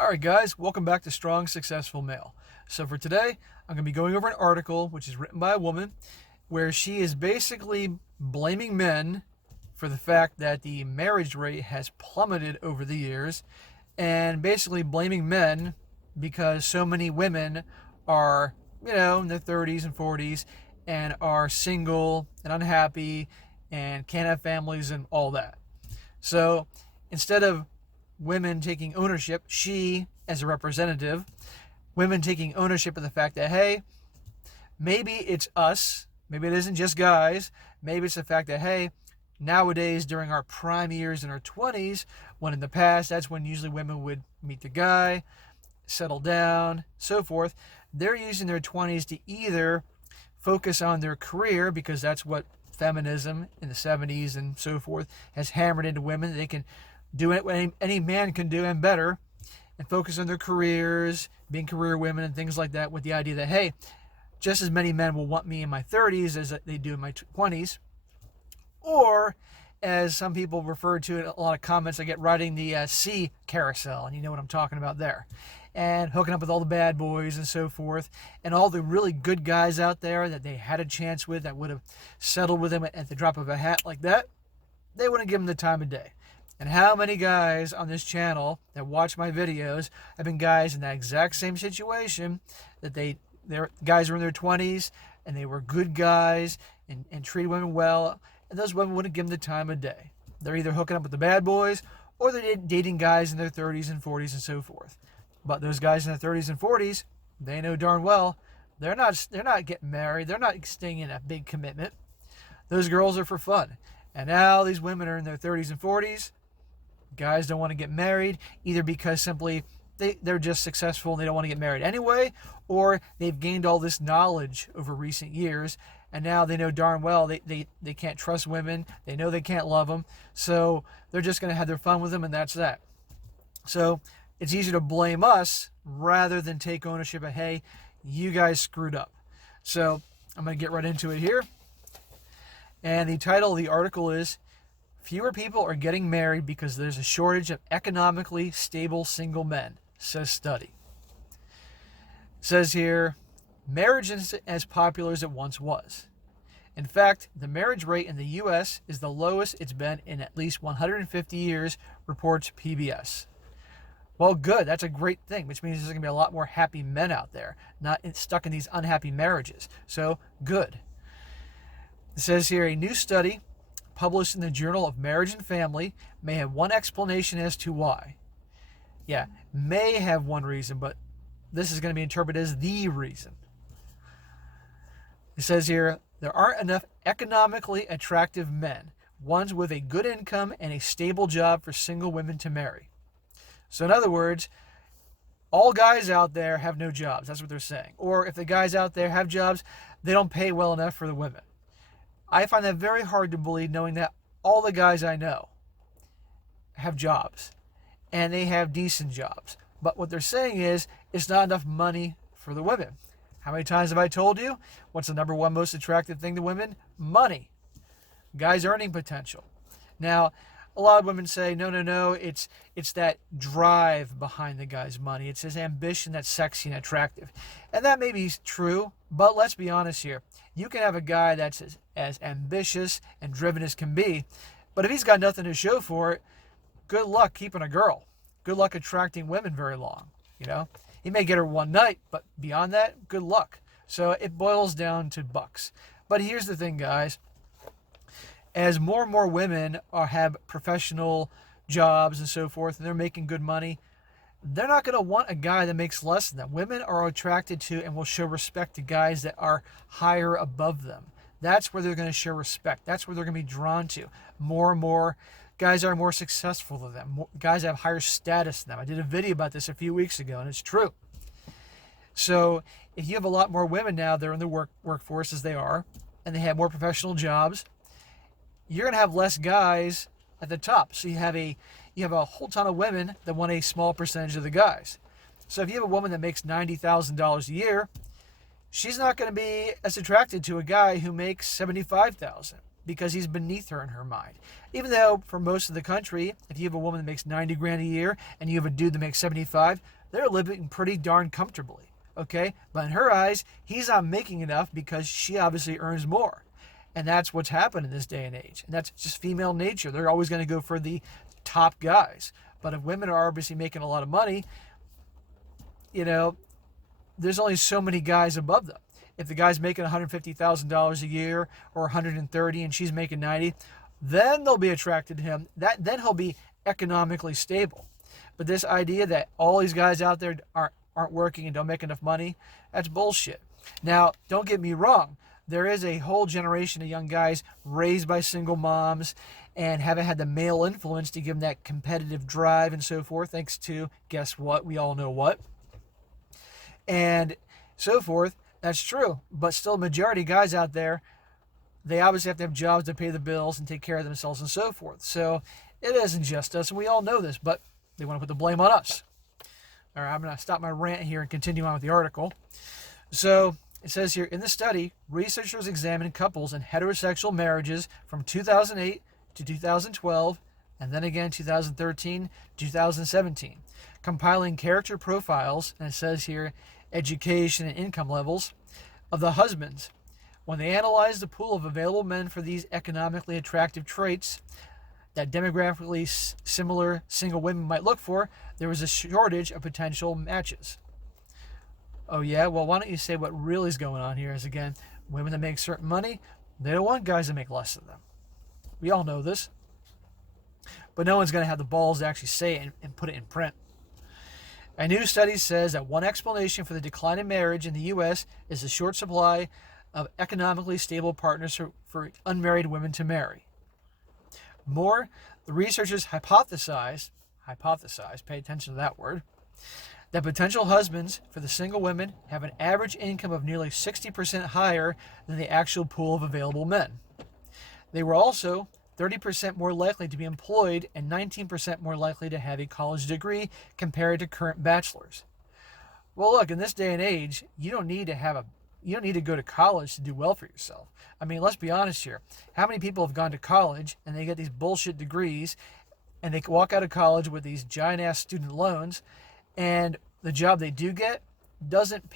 Alright guys, welcome back to Strong Successful Male. So for today, I'm going to be going over an article which is written by a woman where she is basically blaming men for the fact that the marriage rate has plummeted over the years, and basically blaming men because so many women are, in their 30s and 40s and are single and unhappy and can't have families and all that. So instead of women taking ownership, she, as a representative, women taking ownership of the fact that, hey, maybe it's us, maybe it isn't just guys, maybe it's the fact that, hey, nowadays during our prime years in our 20s, when in the past that's when usually women would meet the guy, settle down, so forth, they're using their 20s to either focus on their career, because that's what feminism in the 70s and so forth has hammered into women. They can do it what any man can do and better, and focus on their careers, being career women and things like that, with the idea that, hey, just as many men will want me in my 30s as they do in my 20s. Or, as some people refer to it, a lot of comments I get, riding the C carousel, and you know what I'm talking about there, and hooking up with all the bad boys and so forth, and all the really good guys out there that they had a chance with that would have settled with them at the drop of a hat like that. They wouldn't give them the time of day. And how many guys on this channel that watch my videos have been guys in that exact same situation, that their guys were in their 20s and they were good guys and treated women well, and those women wouldn't give them the time of day. They're either hooking up with the bad boys or they're dating guys in their 30s and 40s and so forth. But those guys in their 30s and 40s, they know darn well they're not getting married. They're not staying in a big commitment. Those girls are for fun. And now these women are in their 30s and 40s. Guys don't want to get married, either because simply they're just successful and they don't want to get married anyway, or they've gained all this knowledge over recent years, and now they know darn well they can't trust women, they know they can't love them, so they're just going to have their fun with them, and that's that. So it's easier to blame us rather than take ownership of, hey, you guys screwed up. So I'm going to get right into it here. And the title of the article is, "Fewer people are getting married because there's a shortage of economically stable single men," says study. It says here, marriage isn't as popular as it once was. In fact, the marriage rate in the U.S. is the lowest it's been in at least 150 years, reports PBS. Well, good. That's a great thing, which means there's going to be a lot more happy men out there, not stuck in these unhappy marriages. So, good. It says here, a new study published in the Journal of Marriage and Family may have one explanation as to why. Yeah, may have one reason, but this is going to be interpreted as the reason. It says here, there aren't enough economically attractive men, ones with a good income and a stable job, for single women to marry. So in other words, all guys out there have no jobs. That's what they're saying. Or if the guys out there have jobs, they don't pay well enough for the women. I find that very hard to believe, knowing that all the guys I know have jobs, and they have decent jobs. But what they're saying is, it's not enough money for the women. How many times have I told you? What's the number one most attractive thing to women? Money. Guys' earning potential. Now, a lot of women say, no, it's that drive behind the guy's money. It's his ambition that's sexy and attractive. And that may be true, but let's be honest here. You can have a guy that's as ambitious and driven as can be, but if he's got nothing to show for it, good luck keeping a girl. Good luck attracting women very long. He may get her one night, but beyond that, good luck. So it boils down to bucks. But here's the thing, guys. As more and more women have professional jobs and so forth, and they're making good money, they're not going to want a guy that makes less than them. Women are attracted to and will show respect to guys that are higher above them. That's where they're going to show respect. That's where they're going to be drawn to. More and more guys are more successful than them. Guys have higher status than them. I did a video about this a few weeks ago, and it's true. So if you have a lot more women now, they're in the workforce as they are, and they have more professional jobs, you're going to have less guys at the top. So you have a whole ton of women that want a small percentage of the guys. So if you have a woman that makes $90,000 a year, she's not going to be as attracted to a guy who makes $75,000, because he's beneath her in her mind. Even though for most of the country, if you have a woman that makes 90 grand a year and you have a dude that makes 75, they're living pretty darn comfortably. Okay? But in her eyes, he's not making enough because she obviously earns more. And that's what's happened in this day and age. And that's just female nature. They're always going to go for the top guys. But if women are obviously making a lot of money, there's only so many guys above them. If the guy's making $150,000 a year or 130 and she's making 90, then they'll be attracted to him. Then he'll be economically stable. But this idea that all these guys out there aren't working and don't make enough money, that's bullshit. Now, don't get me wrong. There is a whole generation of young guys raised by single moms and haven't had the male influence to give them that competitive drive and so forth, thanks to, guess what? We all know what. And so forth. That's true. But still, majority of guys out there, they obviously have to have jobs to pay the bills and take care of themselves and so forth. So it isn't just us, and we all know this, but they want to put the blame on us. All right, I'm going to stop my rant here and continue on with the article. So it says here, in the study, researchers examined couples in heterosexual marriages from 2008 to 2012, and then again 2013 to 2017, compiling character profiles, and it says here, education and income levels, of the husbands. When they analyzed the pool of available men for these economically attractive traits that demographically similar single women might look for, there was a shortage of potential matches. Oh yeah? Well, why don't you say what really is going on here is, again, women that make certain money, they don't want guys that make less than them. We all know this. But no one's going to have the balls to actually say it and put it in print. A new study says that one explanation for the decline in marriage in the U.S. is the short supply of economically stable partners for unmarried women to marry. More, the researchers hypothesized, pay attention to that word, that potential husbands for the single women have an average income of nearly 60% higher than the actual pool of available men. They were also 30% more likely to be employed and 19% more likely to have a college degree compared to current bachelors. Well, look, in this day and age, you don't need to go to college to do well for yourself. I mean, let's be honest here. How many people have gone to college and they get these bullshit degrees and they walk out of college with these giant-ass student loans, and the job they do get doesn't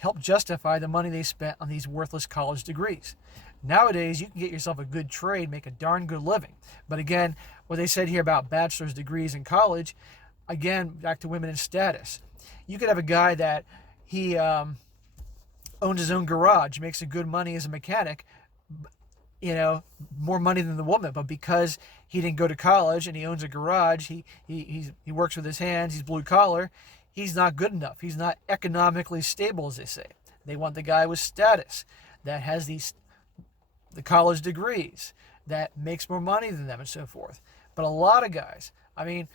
help justify the money they spent on these worthless college degrees. Nowadays, you can get yourself a good trade, make a darn good living. But again, what they said here about bachelor's degrees in college, again, back to women in status. You could have a guy that he owns his own garage, makes a good money as a mechanic, more money than the woman. But because he didn't go to college and he owns a garage, he works with his hands, he's blue collar, he's not good enough. He's not economically stable, as they say. They want the guy with status that has the college degrees, that makes more money than them and so forth. But a lot of guys, I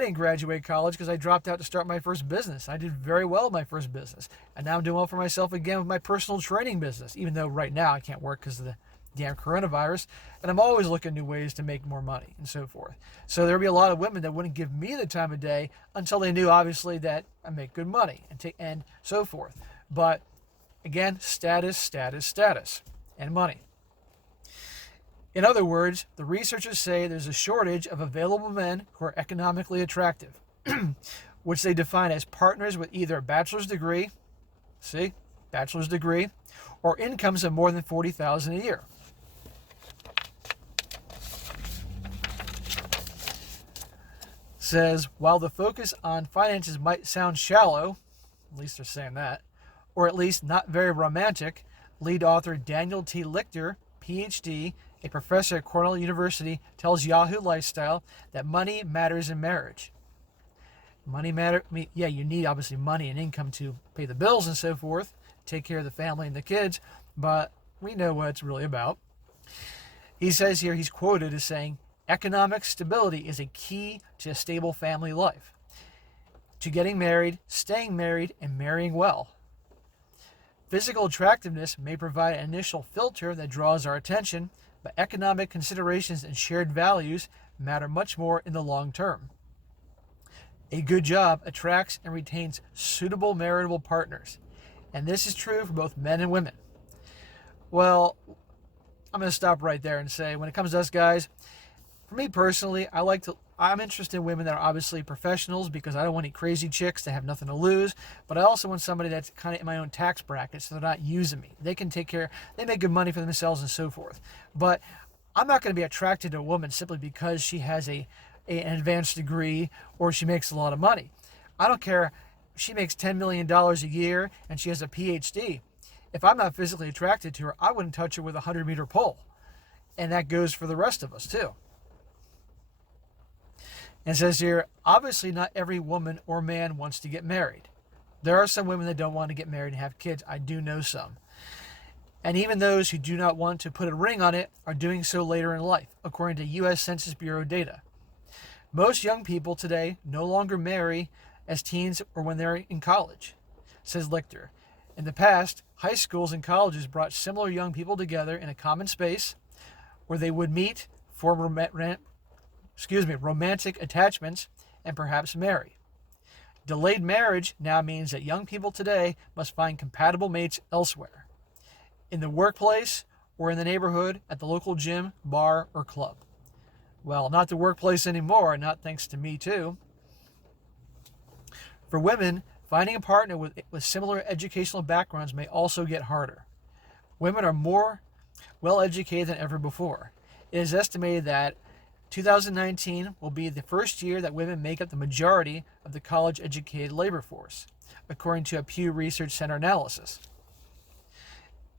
didn't graduate college because I dropped out to start my first business. I did very well in my first business. And now I'm doing well for myself again with my personal training business, even though right now I can't work because of the damn coronavirus. And I'm always looking at new ways to make more money and so forth. So there'll be a lot of women that wouldn't give me the time of day until they knew, obviously, that I make good money and so forth. But again, status, and money. In other words, the researchers say there's a shortage of available men who are economically attractive, which they define as partners with either a bachelor's degree, or incomes of more than $40,000 a year. Says, while the focus on finances might sound shallow, at least they're saying that, or at least not very romantic, lead author Daniel T. Lichter, PhD, a professor at Cornell University, tells Yahoo Lifestyle that money matters in marriage. You need obviously money and income to pay the bills and so forth, take care of the family and the kids, but we know what it's really about. He says here, he's quoted as saying, economic stability is a key to a stable family life, to getting married, staying married, and marrying well. Physical attractiveness may provide an initial filter that draws our attention, but economic considerations and shared values matter much more in the long term. A good job attracts and retains suitable marital partners, and this is true for both men and women. Well, I'm going to stop right there and say, when it comes to us guys, for me personally, I'm interested in women that are obviously professionals because I don't want any crazy chicks that have nothing to lose, but I also want somebody that's kind of in my own tax bracket so they're not using me. They can take care, they make good money for themselves and so forth. But I'm not going to be attracted to a woman simply because she has an advanced degree or she makes a lot of money. I don't care if she makes $10 million a year and she has a PhD. If I'm not physically attracted to her, I wouldn't touch her with a 100-meter pole. And that goes for the rest of us too. And it says here, obviously not every woman or man wants to get married. There are some women that don't want to get married and have kids. I do know some. And even those who do not want to put a ring on it are doing so later in life, according to U.S. Census Bureau data. Most young people today no longer marry as teens or when they're in college, says Lichter. In the past, high schools and colleges brought similar young people together in a common space where they would meet, form romantic attachments, and perhaps marry. Delayed marriage now means that young people today must find compatible mates elsewhere, in the workplace or in the neighborhood, at the local gym, bar, or club. Well, not the workplace anymore, not thanks to Me Too. For women, finding a partner with similar educational backgrounds may also get harder. Women are more well educated than ever before. It is estimated that 2019 will be the first year that women make up the majority of the college-educated labor force, according to a Pew Research Center analysis.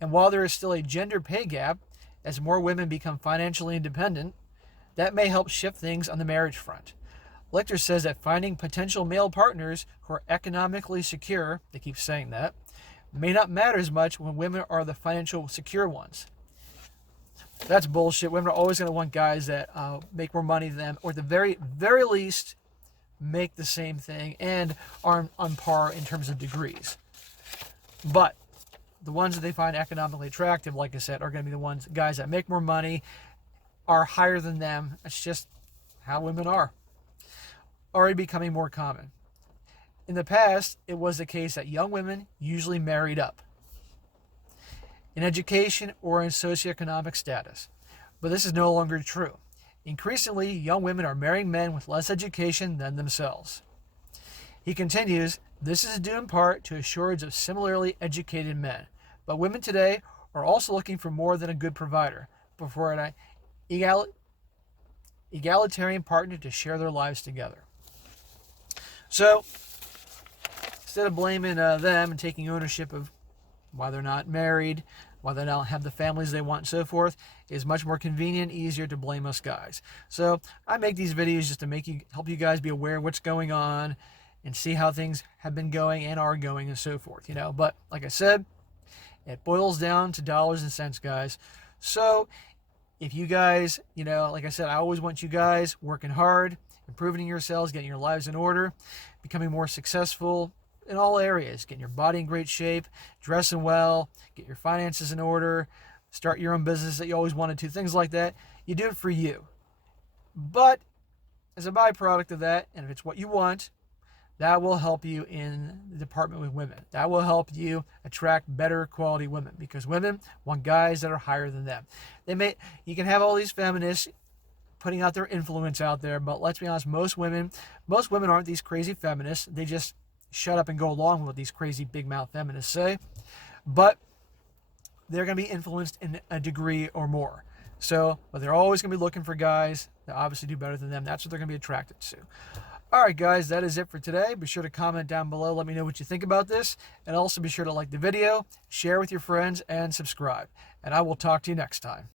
And while there is still a gender pay gap, as more women become financially independent, that may help shift things on the marriage front. Lichter says that finding potential male partners who are economically secure, they keep saying that, may not matter as much when women are the financial secure ones. That's bullshit. Women are always going to want guys that make more money than them, or at the very, very least, make the same thing and are on par in terms of degrees. But the ones that they find economically attractive, like I said, are going to be the guys that make more money, are higher than them. It's just how women are. Already becoming more common. In the past, it was the case that young women usually married up in education or in socioeconomic status. But this is no longer true. Increasingly, young women are marrying men with less education than themselves. He continues, this is due in part to a shortage of similarly educated men. But women today are also looking for more than a good provider, but for an egalitarian partner to share their lives together. So, instead of blaming them and taking ownership of why they're not married, why they don't have the families they want and so forth, is much more convenient, easier to blame us guys. So I make these videos just to help you guys be aware of what's going on and see how things have been going and are going and so forth, But like I said, it boils down to dollars and cents, guys. So if you guys, like I said, I always want you guys working hard, improving yourselves, getting your lives in order, becoming more successful in all areas, getting your body in great shape, dressing well, get your finances in order, start your own business that you always wanted to, things like that. You do it for you. But as a byproduct of that, and if it's what you want, that will help you in the department with women. That will help you attract better quality women, because women want guys that are higher than them. You can have all these feminists putting out their influence out there, but let's be honest, most women aren't these crazy feminists. They just shut up and go along with what these crazy big mouth feminists say, but they're going to be influenced in a degree or more. But they're always going to be looking for guys that obviously do better than them. That's what they're going to be attracted to. All right, guys, that is it for today. Be sure to comment down below. Let me know what you think about this. And also be sure to like the video, share with your friends, and subscribe. And I will talk to you next time.